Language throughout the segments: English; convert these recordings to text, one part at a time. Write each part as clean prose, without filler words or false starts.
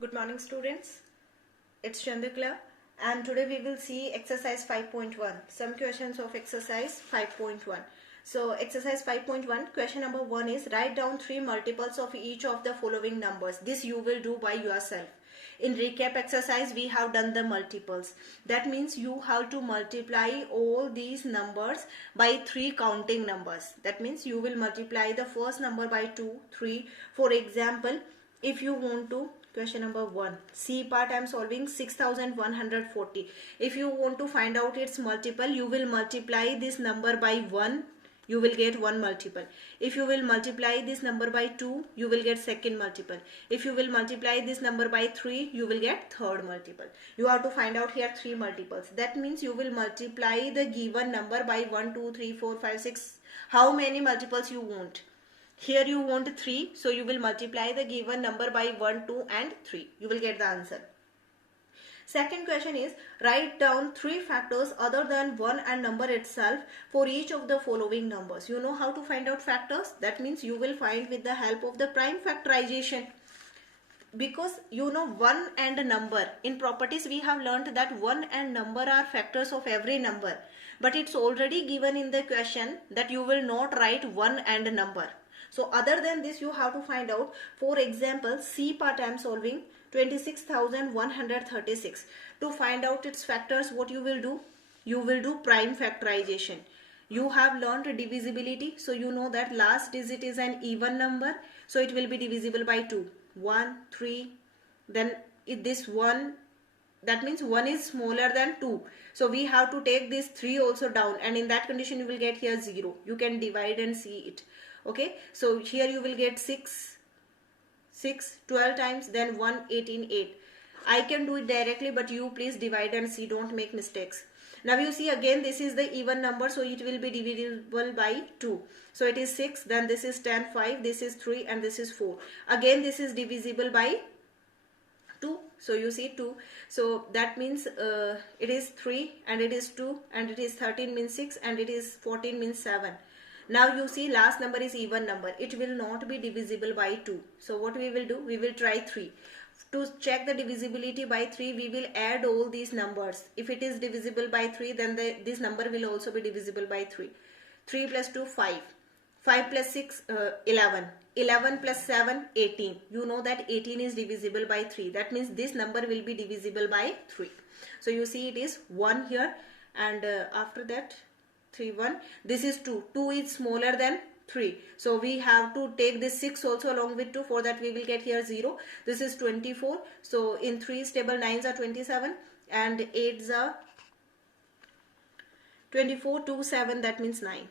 Good morning, students. It's Chandrakala, and today we will see exercise 5.1. Some questions of exercise 5.1. So, exercise 5.1, question number 1 is write down 3 multiples of each of the following numbers. This you will do by yourself. In recap exercise, we have done the multiples. That means you have to multiply all these numbers by 3 counting numbers. That means you will multiply the first number by 2, 3. For example, if you want to, question number 1, C part I am solving 6140. If you want to find out its multiple, you will multiply this number by 1, you will get 1 multiple. If you will multiply this number by 2, you will get second multiple. If you will multiply this number by 3, you will get third multiple. You have to find out here 3 multiples. That means you will multiply the given number by 1, 2, 3, 4, 5, 6. How many multiples you want? Here you want 3, so you will multiply the given number by 1, 2 and 3. You will get the answer. Second question is, write down 3 factors other than 1 and number itself for each of the following numbers. You know how to find out factors? That means you will find with the help of the prime factorization. Because you know 1 and a number. In properties we have learned that 1 and number are factors of every number. But it's already given in the question that you will not write 1 and a number. So other than this you have to find out. For example, C part I am solving 26,136. To find out its factors, what you will do? You will do prime factorization. You have learned divisibility, so you know that last digit is an even number, so it will be divisible by 2. 1, 3, then this 1, that means 1 is smaller than 2. So we have to take this 3 also down, and in that condition you will get here 0. You can divide and see it. Okay, so here you will get 6 12 times, then 1 18 8. I can do it directly, but you please divide and see, don't make mistakes. Now you see again this is the even number, so it will be divisible by 2. So it is 6, then this is 10, 5, this is 3 and this is 4. Again this is divisible by 2, so you see 2. So that means it is 3 and it is 2 and it is 13 means 6 and it is 14 means 7. Now you see last number is even number. It will not be divisible by 2. So what we will do? We will try 3. To check the divisibility by 3, we will add all these numbers. If it is divisible by 3, then this number will also be divisible by 3. 3 plus 2, 5. 5 plus 6, 11. 11 plus 7, 18. You know that 18 is divisible by 3. That means this number will be divisible by 3. So you see it is 1 here, and after that 3, 1. This is 2. 2 is smaller than 3. So we have to take this 6 also along with 2. For that we will get here 0. This is 24. So in 3's table 9s are 27 and 8s are 24, 2, 7, that means 9.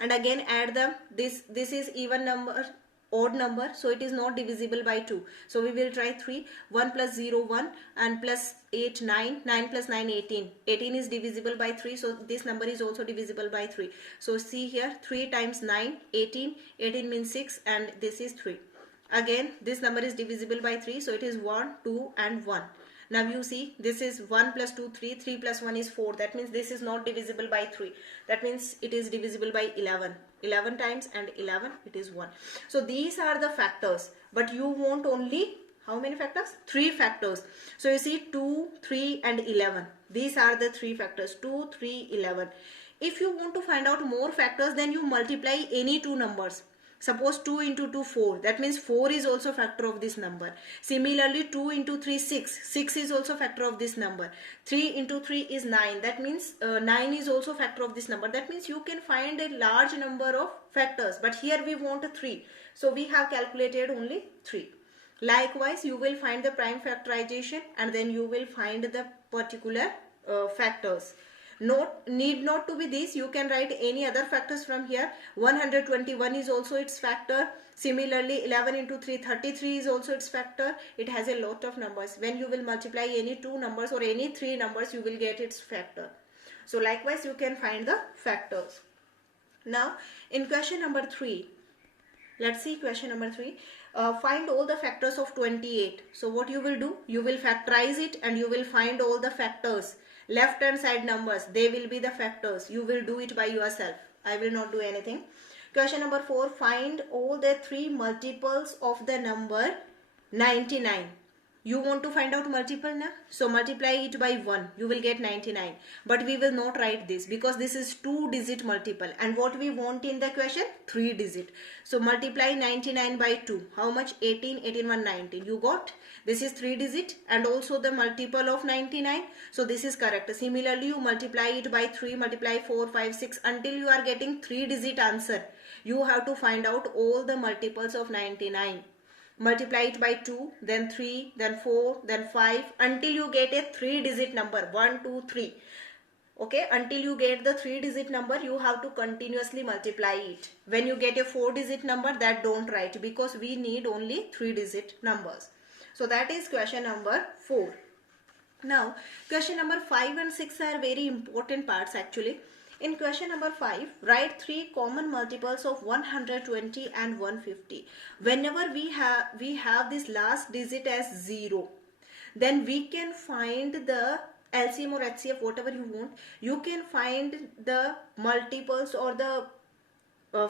And again add them. This is even number, odd number, so it is not divisible by 2. So we will try 3. 1 plus 0, 1 and plus 8, 9. 9 plus 9, 18. 18 is divisible by 3, so this number is also divisible by 3. So see here, 3 times 9, 18. 18 means 6 and this is 3. Again this number is divisible by 3, so it is 1, 2 and 1. Now you see this is 1 plus 2, 3. 3 plus 1 is 4. That means this is not divisible by 3. That means it is divisible by 11. 11 times and 11, it is 1. So these are the factors. But you want only how many factors? 3 factors. So you see 2, 3 and 11. These are the 3 factors. 2, 3, 11. If you want to find out more factors, then you multiply any 2 numbers. Suppose 2 into 2, 4. That means 4 is also factor of this number. Similarly, 2 into 3, 6. 6 is also factor of this number. 3 into 3 is 9. That means 9 is also factor of this number. That means you can find a large number of factors. But here we want 3. So we have calculated only 3. Likewise, you will find the prime factorization and then you will find the particular factors. Need not to be this. You can write any other factors from here. 121 is also its factor. Similarly, 11 into 3, 33 is also its factor. It has a lot of numbers. When you will multiply any 2 numbers or any 3 numbers, you will get its factor. So likewise, you can find the factors. Now, in question number 3, let's see question number 3. Find all the factors of 28. So what you will do? You will factorize it and you will find all the factors. Left hand side numbers, they will be the factors. You will do it by yourself. I will not do anything. Question number 4. Find all the 3 multiples of the number 99. You want to find out multiple now? So multiply it by 1. You will get 99. But we will not write this because this is 2-digit multiple. And what we want in the question? 3-digit. So multiply 99 by 2. How much? 18, 18, 1, 19. You got? This is 3-digit and also the multiple of 99. So this is correct. Similarly, you multiply it by 3, multiply 4, 5, 6 until you are getting 3-digit answer. You have to find out all the multiples of 99. Multiply it by 2, then 3, then 4, then 5 until you get a 3-digit number. 1, 2, 3. Okay, until you get the 3-digit number, you have to continuously multiply it. When you get a 4-digit number, that don't write because we need only 3-digit numbers. So that is question number 4. Now, question number 5 and 6 are very important parts actually. In question number 5, write 3 common multiples of 120 and 150. Whenever we have this last digit as 0, then we can find the LCM or HCF, whatever you want. You can find the multiples or the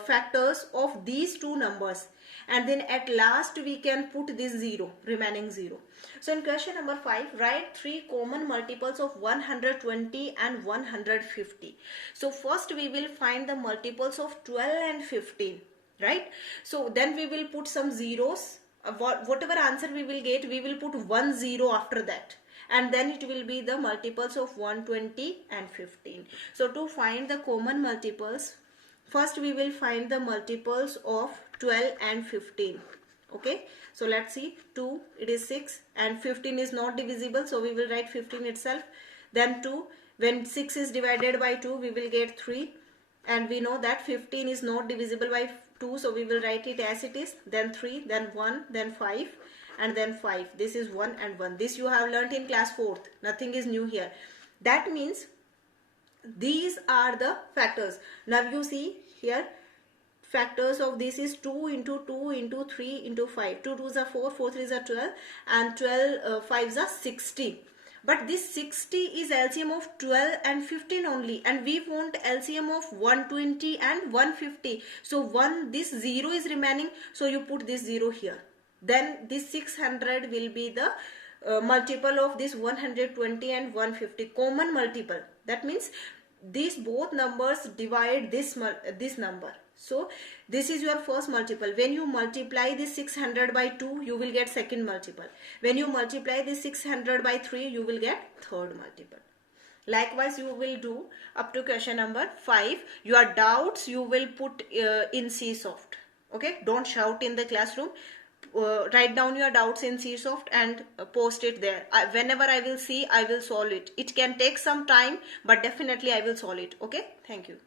factors of these two numbers, and then at last we can put this 0, remaining 0. So in question number 5, write 3 common multiples of 120 and 150. So first we will find the multiples of 12 and 15, right? So then we will put some zeros. Whatever answer we will get, we will put 1 0 after that, and then it will be the multiples of 120 and 15. So to find the common multiples, first we will find the multiples of 12 and 15. Okay, so let's see. 2, it is 6, and 15 is not divisible, so we will write 15 itself. Then 2, when 6 is divided by 2, we will get 3, and we know that 15 is not divisible by 2, so we will write it as it is. Then 3, then 1, then 5, and then 5. This is 1 and 1. This you have learnt in class 4th. Nothing is new here. That means these are the factors. Now you see here, factors of this is 2 into 2 into 3 into 5. 2 2s are 4, 4 3s are 12, and 12 5s are 60. But this 60 is LCM of 12 and 15 only, and we want LCM of 120 and 150. So this 0 is remaining, so you put this 0 here. Then this 600 will be the multiple of this 120 and 150, common multiple. That means these both numbers divide this number. So this is your first multiple. When you multiply this 600 by 2, you will get second multiple. When you multiply this 600 by 3, you will get third multiple. Likewise, you will do up to question number 5. Your doubts you will put in Csoft. Okay, don't shout in the classroom. Write down your doubts in Csoft and post it there. Whenever I will see, I will solve it. It can take some time, but definitely I will solve it. Okay, thank you.